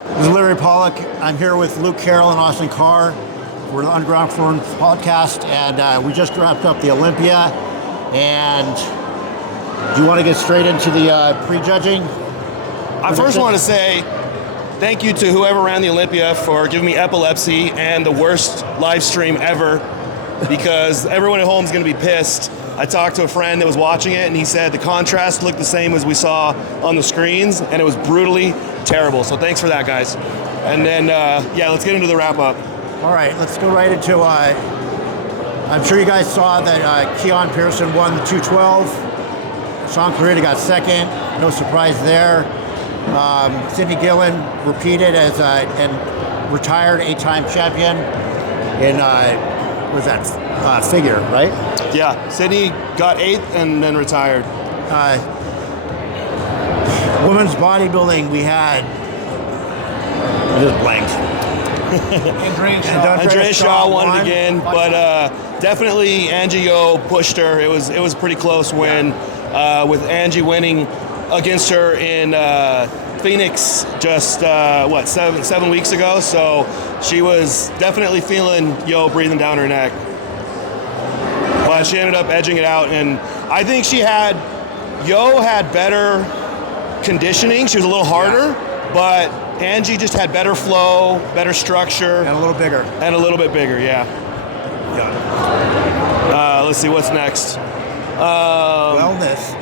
This is Larry Pollock. I'm here with Luke Carroll and Austin Karr. We're the Underground Form podcast, and we just wrapped up the Olympia. And do you want to get straight into the prejudging? I first want to say thank you to whoever ran the Olympia for giving me epilepsy and the worst live stream ever, because everyone at home is going to be pissed. I talked to a friend that was watching it, and he said the contrast looked the same as we saw on the screens, and it was brutally terrible. So thanks for that, guys. And then, let's get into the wrap-up. All right, let's go right into, I'm sure you guys saw that Keon Pearson won the 212. Sean Clarita got second. No surprise there. Sydney Gillen repeated as and retired 8-time champion in, figure, right? Yeah, Sydney got 8th and then retired. Women's bodybuilding, we had just blanked. Andrea Shaw won it again, but definitely Angie Yo pushed her. It was a pretty close win, with Angie winning against her in Phoenix just 7 weeks ago. So she was definitely feeling Yo breathing down her neck. But she ended up edging it out, and I think Yo had better conditioning. She was a little harder, but Angie just had better flow, better structure. And a little bigger. And a little bit bigger, yeah. Let's see, what's next? Wellness.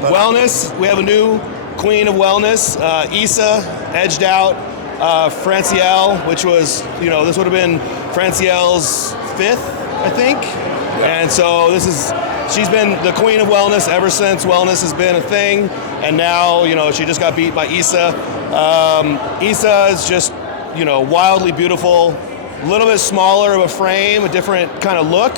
We have a new queen of wellness. Issa edged out Francielle, which was, this would have been Francielle's 5th, I think. And so she's been the queen of wellness ever since wellness has been a thing. And now, she just got beat by Issa. Issa is just, wildly beautiful, a little bit smaller of a frame, a different kind of look.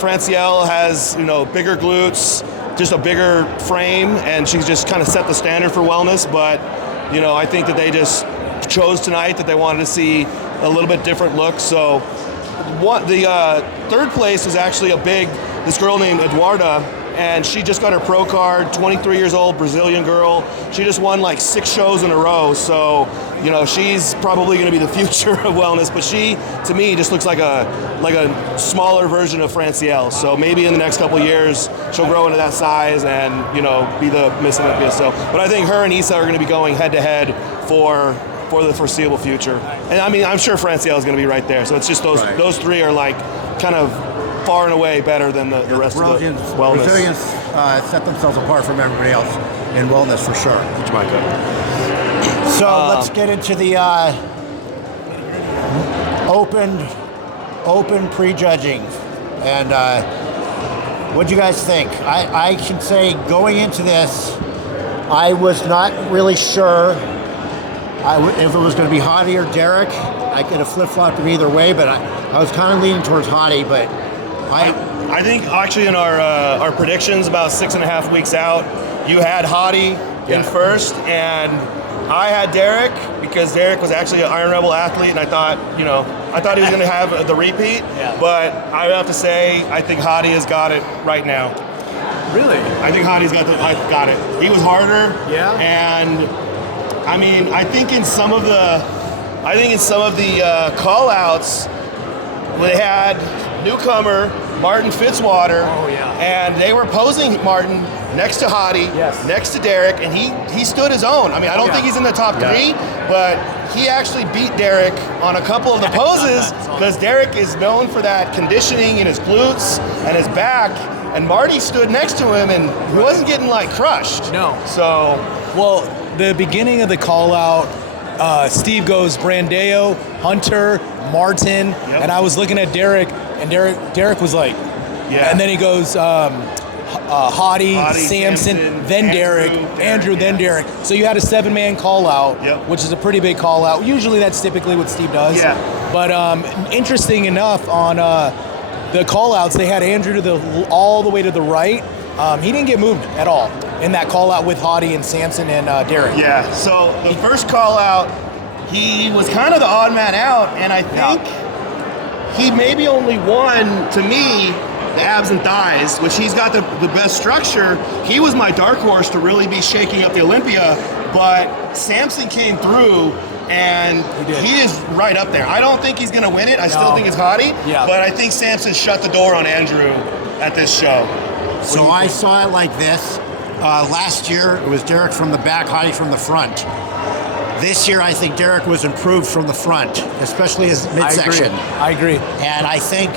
Francielle has, bigger glutes, just a bigger frame, and she's just kind of set the standard for wellness. But, I think that they just chose tonight that they wanted to see a little bit different look. So the third place was actually this girl named Eduarda, and she just got her pro card, 23 years old, Brazilian girl. She just won like 6 shows in a row. So, she's probably going to be the future of wellness, but she, to me, just looks like a smaller version of Francielle. So maybe in the next couple of years, she'll grow into that size and, be the Miss Olympia. So, but I think her and Issa are going to be going head to head for the foreseeable future. And I mean, I'm sure Francielle is going to be right there. So it's just those three are like kind of far and away better than the rest of the wellness. Brazilians set themselves apart from everybody else in wellness for sure. Which might go. So let's get into the open prejudging. And what do you guys think? I can say going into this, I was not really sure if it was going to be Hottie or Derek. I could have flip-flopped it either way, but I was kind of leaning towards Hottie. But I think actually in our predictions about 6.5 weeks out, you had Hottie in first, and I had Derek because Derek was actually an Iron Rebel athlete, and I thought he was going to have the repeat. Yeah. But I have to say, I think Hottie has got it right now. Really? I think Hottie's got it. He was harder. Yeah. And I mean, I think in some of the call-outs, they had newcomer Martin Fitzwater, and they were posing Martin next to Hottie, next to Derek, and he stood his own. I mean, I don't think he's in the top 3, but he actually beat Derek on a couple of the poses because Derek is known for that conditioning in his glutes and his back, and Marty stood next to him, and he wasn't getting, crushed. No. So... Well, the beginning of the call-out, Steve goes Brandeo, Hunter, Martin, and I was looking at Derek, and Derek was like, and then he goes Hottie, Samson, then Andrew, then Derek. So you had a 7-man call-out, which is a pretty big call-out. Usually that's typically what Steve does. Yeah. But interesting enough, on the call-outs, they had Andrew all the way to the right. He didn't get moved at all in that call-out with Hottie and Samson and Derek. Yeah, so the first call-out, he was kind of the odd man out, and I think he maybe only won, to me, the abs and thighs, which he's got the best structure. He was my dark horse to really be shaking up the Olympia, but Samson came through and he is right up there. I don't think he's going to win it. I still think it's Hottie, but I think Samson shut the door on Andrew at this show. So I saw it like this. Last year, it was Derek from the back, Hottie from the front. This year, I think Derek was improved from the front, especially his midsection. I agree. And I think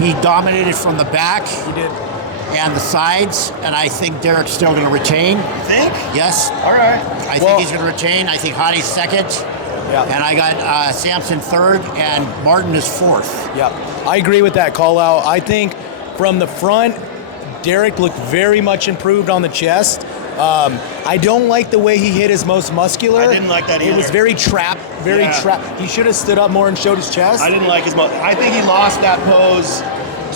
he dominated from the back. He did. And the sides, and I think Derek's still going to retain. You think? Yes. All right. I think he's going to retain. I think Hottie's second. Yeah. And I got Samson third, and Martin is fourth. Yeah. I agree with that call out. I think from the front, Derek looked very much improved on the chest. I don't like the way he hit his most muscular. I didn't like that either. It was very trapped, trapped. He should have stood up more and showed his chest. I didn't like his most. I think he lost that pose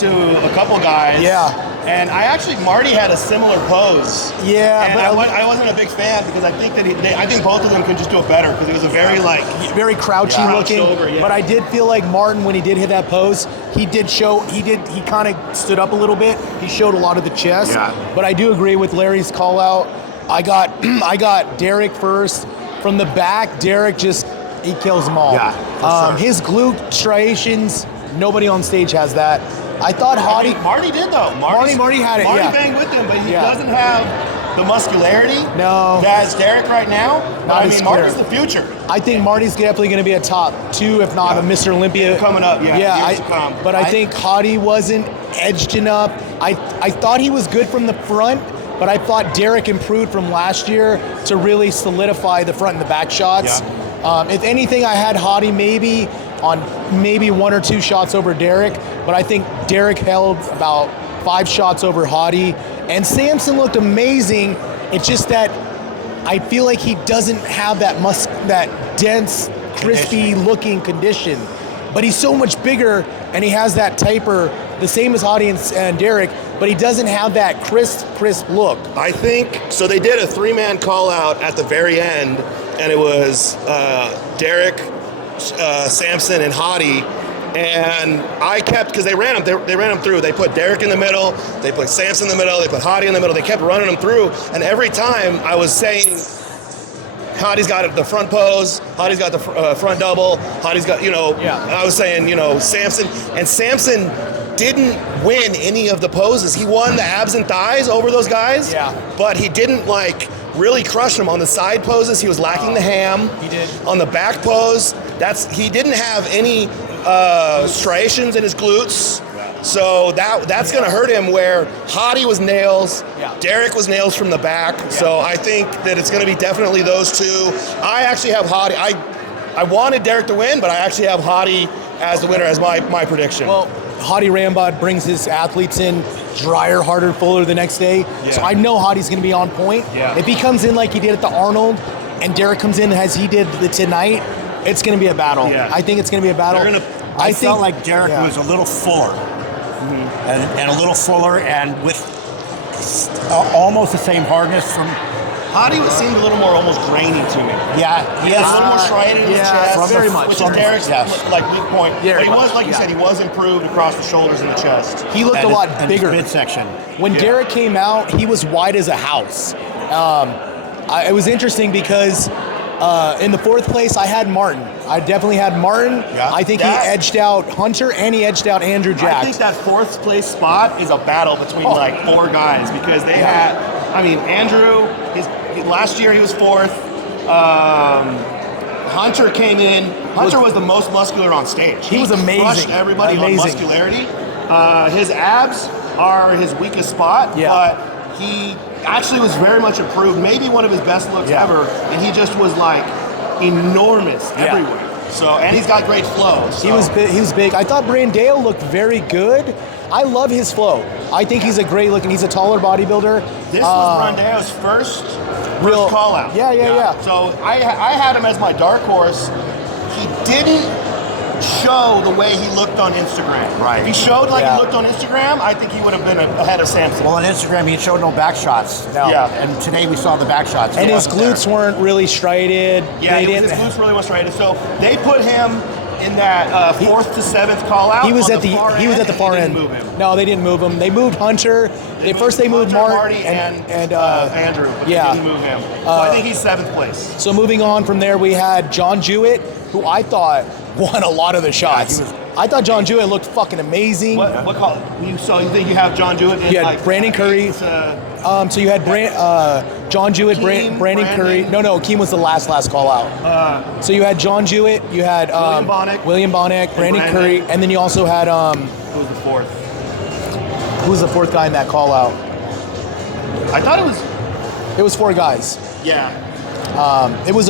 to a couple guys. Yeah. And Marty had a similar pose. Yeah, and but I wasn't a big fan because I think that I think both of them could just do it better because it was a very very crouchy looking. Over, But I did feel like Martin, when he did hit that pose, he kind of stood up a little bit. He showed a lot of the chest. Yeah. But I do agree with Larry's call out. I got Derek first. From the back, Derek he kills them all. Yeah, for sure. His glute striations, nobody on stage has that. I thought Hottie... Marty did, though. Marty had it, Marty yeah. banged with him, but he doesn't have the muscularity No. that's Derek right now. Not as clear. Marty's the future. I think Marty's definitely going to be a top 2, if not a Mr. Olympia. Coming up, years to come. But I think Hottie wasn't edged enough. I thought he was good from the front, but I thought Derek improved from last year to really solidify the front and the back shots. Yeah. If anything, I had Hottie maybe on 1 or 2 shots over Derek, but I think Derek held about 5 shots over Hottie, and Samson looked amazing. It's just that I feel like he doesn't have that dense, crispy looking condition, but he's so much bigger and he has that taper, the same as Hottie and Derek, but he doesn't have that crisp look. I think, so they did a 3-man call out at the very end, and it was Derek, Samson, and Hottie, and I kept, because they ran them through. They put Derek in the middle, they put Samson in the middle, they put Hottie in the middle. They kept running them through, and every time I was saying, Hottie's got the front pose, Hottie's got the front double, Hottie's got, I was saying, Samson, and Samson didn't win any of the poses. He won the abs and thighs over those guys, but he didn't really crush them on the side poses. He was lacking the ham. He did. On the back pose, he didn't have any striations in his glutes. So that's going to hurt him, where Hottie was nails, Derek was nails from the back. So I think that it's going to be definitely those two. I actually have Hottie. I wanted Derek to win, but I actually have Hottie as the winner, as my prediction. Well, Hottie Rambod brings his athletes in drier, harder, fuller the next day. Yeah. So I know Hottie's going to be on point. Yeah. If he comes in like he did at the Arnold and Derek comes in as he did tonight, it's going to be a battle. Yeah. I think it's going to be a battle. I felt like Derek was a little fuller. And a little fuller, and with almost the same hardness from... Hottie seemed a little more almost grainy to me. Yeah, he has a little more striated in his chest. Very much. Which is Derek's weak point. Very but he was, much, like you said, he was improved across the shoulders and the chest. He looked a lot bigger. His midsection. When Derek came out, he was wide as a house. It was interesting because in the 4th place, I had Martin. I definitely had Martin. Yeah. I think he edged out Hunter and he edged out Andrew Jack. I think that 4th place spot is a battle between 4 guys, because they had, Andrew, last year he was 4th. Hunter came in. Hunter was the most muscular on stage. He was amazing. Crushed everybody on muscularity. His abs are his weakest spot, but he actually was very much improved. Maybe one of his best looks ever, and he just was enormous everywhere. So, and he's got great flow. So. He was big. I thought Brandale looked very good. I love his flow. I think he's a great looking. He's a taller bodybuilder. This was Brandale's first call out. Yeah. So I had him as my dark horse. He didn't show the way he looked on Instagram. Right. If he showed he looked on Instagram, I think he would have been ahead of Samson. Well, on Instagram, he showed no back shots. No. Yeah. And today we saw the back shots. And his glutes weren't really striated. Yeah, his glutes really weren't striated. So they put him in that 4th to 7th call out. He was on at the far end. Move him. No, they didn't move him. They moved Hunter. They moved Marty and Andrew. But yeah. They didn't move him. So I think he's 7th place. So moving on from there, we had John Jewett, who I thought won a lot of the shots. I thought John Jewett looked fucking amazing. What call? So you think you have John Jewett? You had Brandon Curry. So you had John Jewett, Brandon Curry. No, Keem was the last call out. So you had John Jewett, you had William Bonnick, Brandon Curry, and then you also had who was the 4th? Who was the 4th guy in that call out? I thought it was 4 guys. Yeah. It was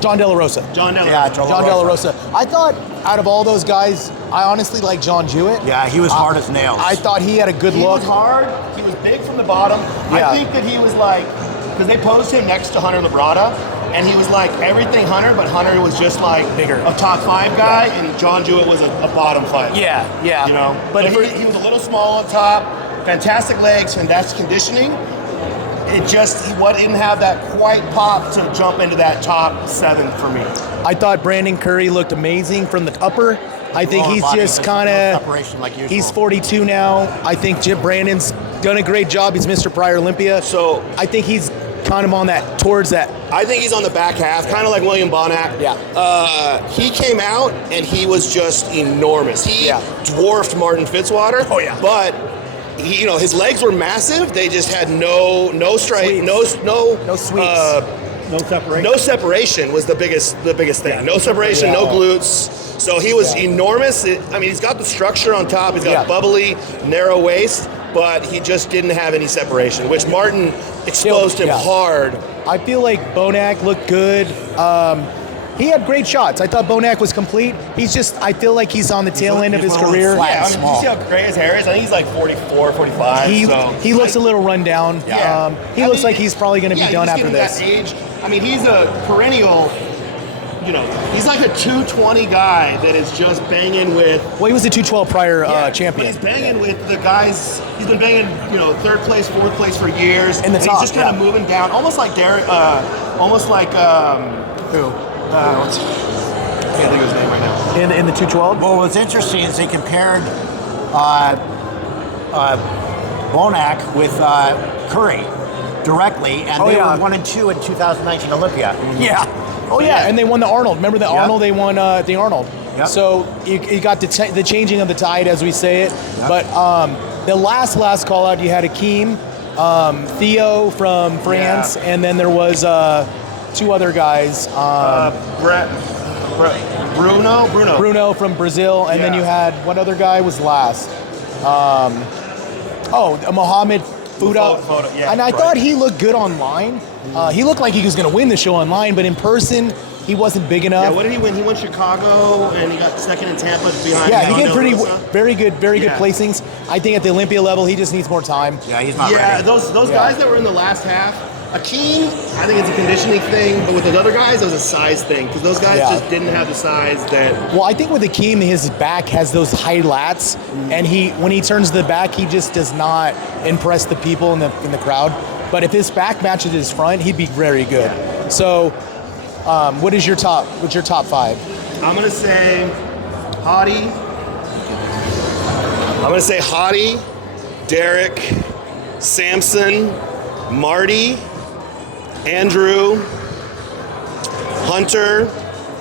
John De La Rosa. John De La Rosa. I thought out of all those guys, I honestly like John Jewett. Yeah, he was hard as nails. I thought he had a good look. He was hard. He was big from the bottom. Yeah. I think that he was like, because they posed him next to Hunter Labrada, and he was like everything Hunter, but Hunter was just like bigger, a top 5 guy, and John Jewett was a bottom 5. Yeah. You know, but he was a little small on top. Fantastic legs, fantastic conditioning. It just he didn't have that quite pop to jump into that top 7 for me. I thought Brandon Curry looked amazing from the upper. I think he's just kind of, he's 42 now. I think Brandon's done a great job. He's Mr. Prior Olympia. So I think he's kind of on that, towards that. I think he's on the back half, kind of like William Bonnack. Yeah. He came out and he was just enormous. He dwarfed Martin Fitzwater. Oh, yeah. But he, his legs were massive. They just had no strike, no sweeps. No separation. No separation was the biggest thing. Yeah. No separation, no glutes. So he was enormous. He's got the structure on top. He's got bubbly, narrow waist, but he just didn't have any separation, which Martin exposed him hard. I feel like Bonac looked good. He had great shots. I thought Bonac was complete. I feel like he's on the tail end of his career. Yeah, did you see how gray his hair is? I think he's like 44, 45. He looks a little run down. Yeah. He looks like he's probably going to be done after this. That age. He's a perennial, he's like a 220 guy that is just banging with. Well, he was a 212 prior champion. But he's banging with the guys. He's been banging, 3rd place, 4th place for years. In the top, he's just kind of moving down, almost like Derek. Almost like who? I can't think of his name right now. In the 212? Well, what's interesting is they compared Bonac with Curry directly, and they were 1 and 2 in 2019 Olympia. Yeah. Oh yeah, and they won the Arnold. Remember the Arnold? They won the Arnold. Yep. So you got the changing of the tide, as we say it. Yep. But the last call out, you had Akeem, Theo from France, and then there was 2 other guys. Bruno from Brazil, and then you had, what other guy was last? Mohamed Fuda. And I thought he looked good online. He looked like he was going to win the show online, but in person, he wasn't big enough. Yeah, what did he win? He won Chicago, and he got 2nd in Tampa behind. Yeah, he did very good placings. I think at the Olympia level, he just needs more time. Yeah, he's not ready. Yeah, those guys that were in the last half, Akeem, I think it's a conditioning thing, but with those other guys, it was a size thing, because those guys just didn't have the size that... Well, I think with Akeem, his back has those high lats, and when he turns the back, he just does not impress the people in the crowd. But if his back matches his front, he'd be very good. Yeah. So, what's your top 5? I'm gonna say Hottie, Derek, Samson, Marty, Andrew, Hunter,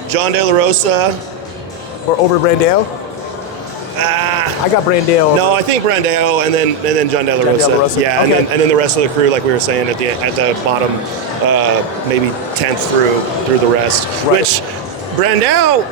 John De La Rosa. Or over Brandeo? I got Brandeo. No, I think Brandeo and then John De La Rosa. Yeah, okay. and then the rest of the crew, like we were saying at the bottom, maybe 10th through the rest. Right. Which Brandeo,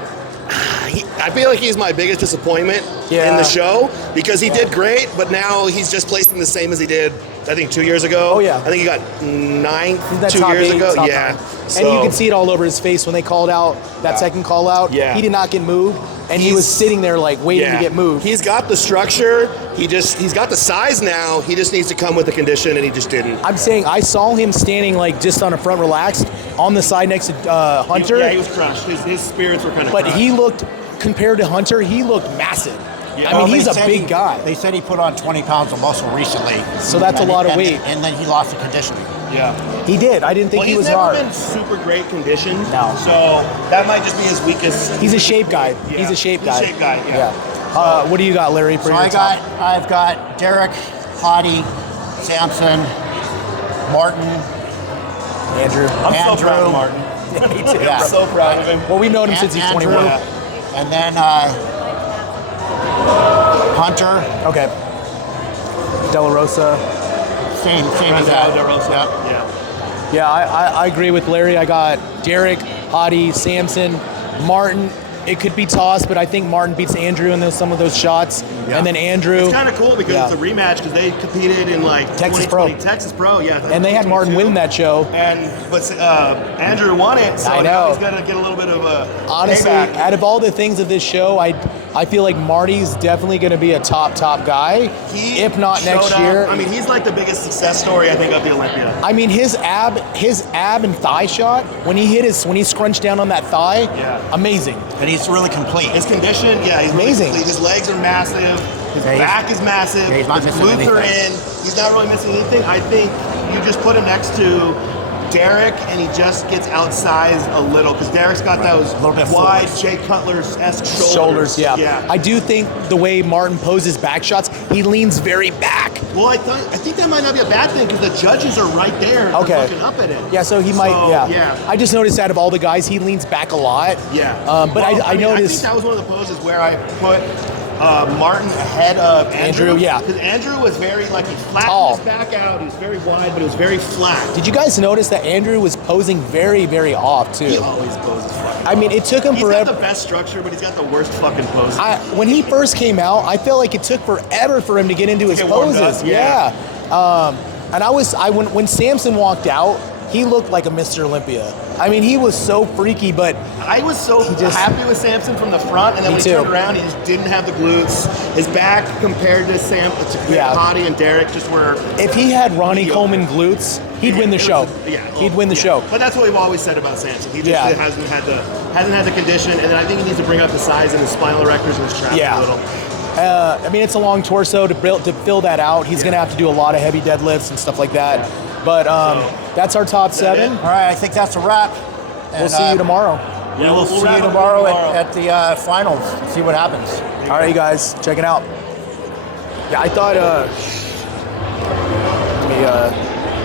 I feel like he's my biggest disappointment in the show, because he did great, but now he's just placing the same as he did, I think, 2 years ago. Oh, yeah. I think he got 9th 2 years ago. Yeah. So, and you can see it all over his face when they called out that second call out. Yeah. He did not get moved, and he was sitting there like waiting to get moved. He's got the structure. He's got the size now. He just needs to come with the condition, and he just didn't. I'm saying I saw him standing like just on a front relaxed on the side next to Hunter. He was crushed. His spirits were kind of crushed. But he looked, compared to Hunter, he looked massive. Yeah. He's a big guy. They said he put on 20 pounds of muscle recently. So that's a lot of weight. And then he lost the conditioning. Yeah. He did. I didn't think he was he's hard. never been super great conditioned. No. So that might just be his weakest. He's a shape guy. Yeah. He's a shape guy. He's a shape guy, yeah. What do you got, Larry, for So your top? I've got Derek, Hottie, Samson, Martin, Andrew. I'm so proud of Martin. Me too. I'm so proud of him. Well, we've known him since he's Andrew, 21. and then Hunter. Okay. De La Rosa. Same as that. Yeah. Yeah, I agree with Larry. I got Derek, Hottie, Samson, Martin. It could be tossed, but I think Martin beats Andrew in some of those shots. Yeah. And then Andrew. It's kind of cool because it's a rematch because they competed in like Texas 2020 Pro. Texas Pro, yeah. And they had Martin win that show. But Andrew won it, so I know. now he's got to get a little bit of a Honestly, payback. out of all the things of this show, I feel like Marty's definitely going to be a top guy, if not next showed up. year. I mean, he's like the biggest success story I think of the Olympia. I mean, his ab and thigh shot when he scrunched down on that thigh, amazing. And he's really complete. His condition, he's amazing. Really complete. His legs are massive. His back is massive. Yeah, he's not his missing glutes are anything. in. He's not really missing anything. I think you just put him next to Derek, and he just gets outsized a little because Derek's got those wide Jay Cutler-esque shoulders. Yeah. I do think the way Martin poses back shots, he leans very back. Well, I think that might not be a bad thing because the judges are right there looking up at him. Yeah, so he might. I just noticed out of all the guys, he leans back a lot. Yeah. But I noticed. I think that was one of the poses where I put Martin ahead of Andrew. Yeah. Because Andrew was very, he flattened tall. his back out. He was very wide, but it was very flat. Did you guys notice that Andrew was posing very, very off, too? He always poses flat. I mean, it took him forever. He's got the best structure, but he's got the worst fucking pose. When he first came out, I felt like it took forever for him to get into his poses. And when Samson walked out, he looked like a Mr. Olympia. I mean, he was so freaky, but I was so happy with Samson from the front, and then when he turned around, he just didn't have the glutes. His back compared to Hottie and Derek just were. If he had Ronnie Coleman glutes, he'd win the show. He'd win the show. But that's what we've always said about Samson. He just hasn't had the condition, and then I think he needs to bring up the size in his spinal erectors and his traps a little. I mean, it's a long torso to fill that out. He's going to have to do a lot of heavy deadlifts and stuff like that. But that's our top 7. All right, I think that's a wrap. We'll see you tomorrow. Yeah, we'll see you tomorrow at the finals. See what happens. All right, you guys, check it out. Yeah, I thought. Let me